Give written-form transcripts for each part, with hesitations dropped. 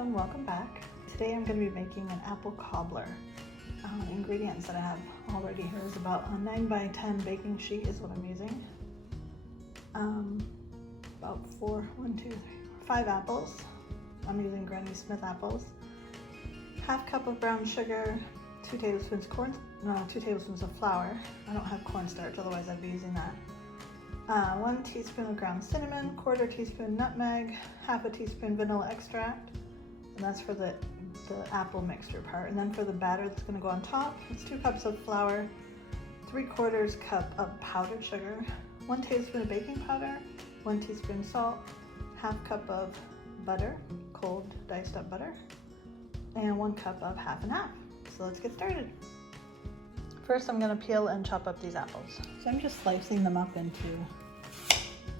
Hello and welcome back. Today I'm going to be making an apple cobbler. Ingredients that I have already here is about a 9x10 baking sheet is what I'm using. About 5 apples. I'm using Granny Smith apples. Half cup of brown sugar, 2 tablespoons of flour. I don't have cornstarch, otherwise I'd be using that. 1 teaspoon of ground cinnamon, 1/4 teaspoon nutmeg, 1/2 teaspoon vanilla extract, and that's for the apple mixture part. And then for the batter that's going to go on top, it's 2 cups of flour, 3/4 cup of powdered sugar, 1 tablespoon of baking powder, 1 teaspoon salt, 1/2 cup of butter, cold diced up butter, and 1 cup of 1/2 and 1/2. So let's get started. First I'm going to peel and chop up these apples. So I'm just slicing them up into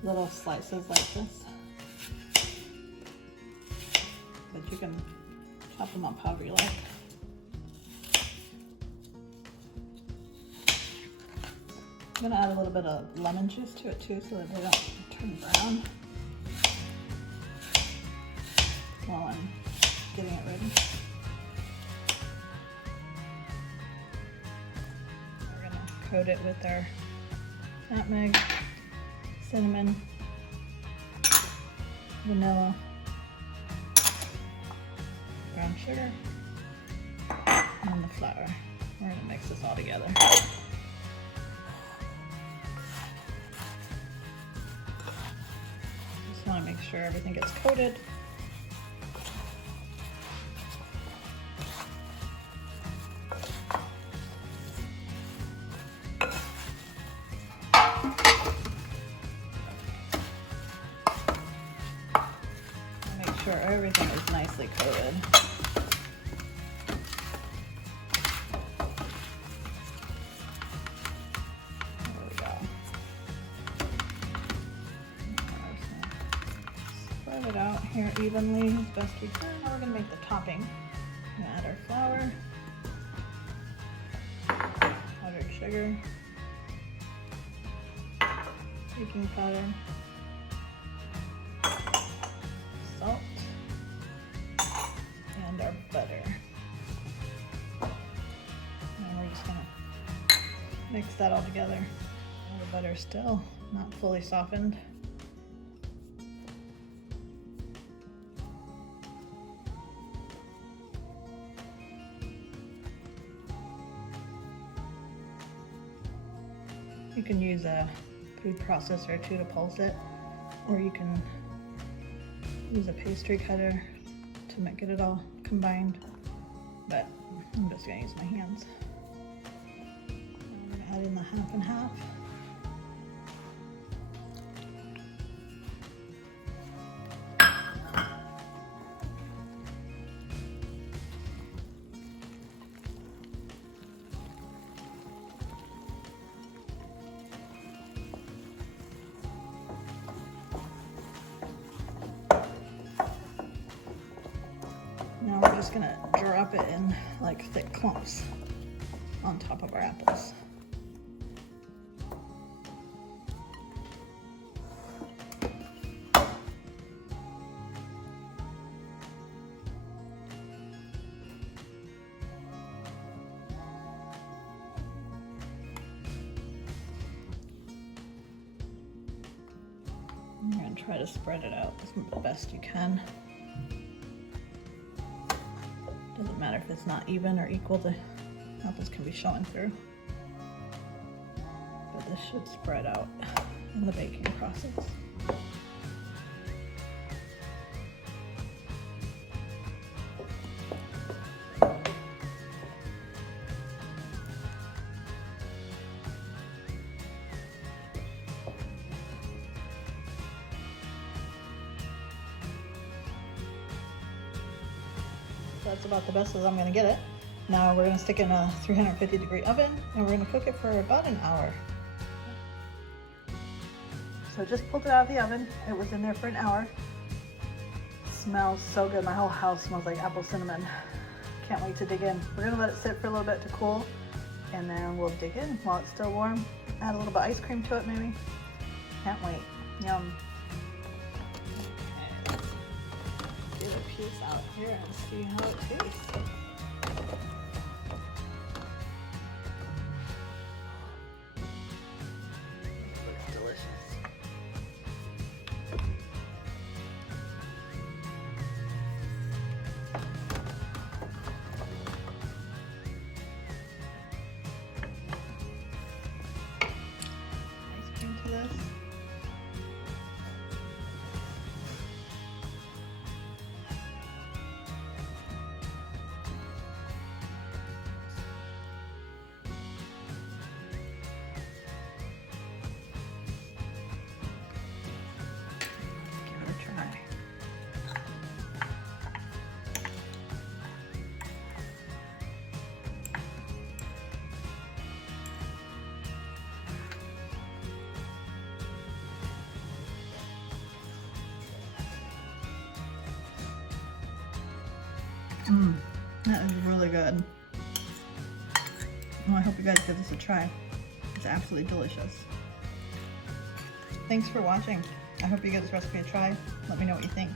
little slices like this. But you can chop them up however you like. I'm going to add a little bit of lemon juice to it too so that they don't turn brown while I'm getting it ready. We're going to coat it with our nutmeg, cinnamon, vanilla, brown sugar, and the flour. We're going to mix this all together. Just want to make sure everything gets coated. Make sure everything is nicely coated. There we go. Spread it out here evenly as best we can. Now we're going to make the topping. We're going to add our flour, powdered sugar, baking powder, salt, and our butter. And we're just gonna mix that all together. The butter's still not fully softened. You can use a food processor too to pulse it, or you can use a pastry cutter to get it all combined, but I'm just going to use my hands. I'm going to add in the 1/2 and 1/2. Now we're just going to drop it in like thick clumps on top of our apples. You're going to try to spread it out as best you can. Doesn't matter if it's not even or equal, the apples can be showing through. But this should spread out in the baking process. That's about the best as I'm going to get it. Now we're going to stick it in a 350-degree oven and we're going to cook it for about an hour. So just pulled it out of the oven. It was in there for an hour. It smells so good. My whole house smells like apple cinnamon. Can't wait to dig in. We're going to let it sit for a little bit to cool and then we'll dig in while it's still warm. Add a little bit of ice cream to it maybe. Can't wait. Yum. Get it piece out here and see how it tastes. It looks delicious. Ice cream to this. That is really good. Well, I hope you guys give this a try. It's absolutely delicious. Thanks for watching. I hope you give this recipe a try. Let me know what you think.